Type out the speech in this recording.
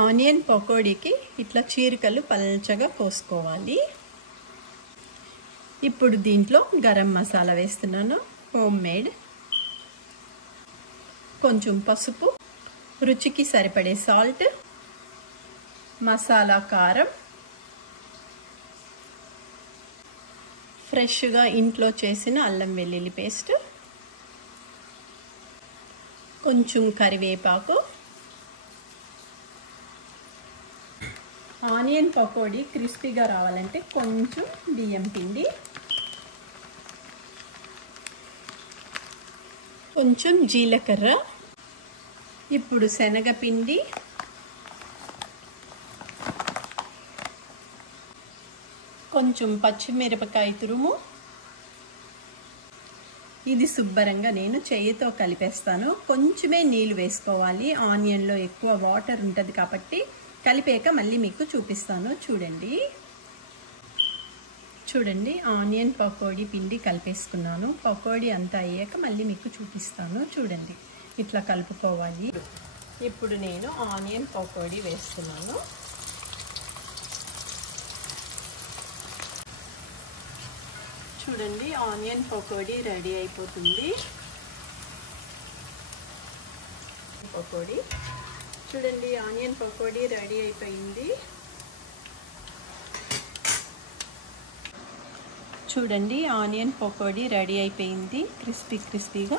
Onion పకోడీకి ఇట్లా చీరికలు పల్చగా కోసుకోవాలి. ఇప్పుడు దీంట్లో గరం మసాలా వేస్తున్నాను, హోమ్ మేడ్. కొంచెం పసుపు, రుచికి సరిపడే సాల్ట్, మసాలా కారం, ఫ్రెష్గా ఇంట్లో చేసిన అల్లం వెల్లుల్లి పేస్ట్, కొంచెం కరివేపాకు. ఆనియన్ పకోడీ క్రిస్పీగా రావాలంటే కొంచెం బియ్యం పిండి, కొంచెం జీలకర్ర, ఇప్పుడు శనగపిండి, కొంచెం పచ్చిమిరపకాయ తురుము. ఇది శుభ్రంగా నేను చేయితో కలిపేస్తాను. కొంచెమే నీళ్ళు వేసుకోవాలి, ఆనియన్లో ఎక్కువ వాటర్ ఉంటుంది కాబట్టి. కలిపాక మళ్ళీ మీకు చూపిస్తాను. చూడండి ఆనియన్ పకోడీ పిండి కలిపేసుకున్నాను. పకోడీ అంతా అయ్యాక మళ్ళీ మీకు చూపిస్తాను. చూడండి ఇట్లా కలుపుకోవాలి. ఇప్పుడు నేను ఆనియన్ పకోడీ వేస్తున్నాను. చూడండి ఆనియన్ పకోడీ రెడీ అయిపోతుంది. చూడండి ఆనియన్ పకోడీ రెడీ అయిపోయింది. చూడండి ఆనియన్ పకోడీ రెడీ అయిపోయింది, క్రిస్పీగా.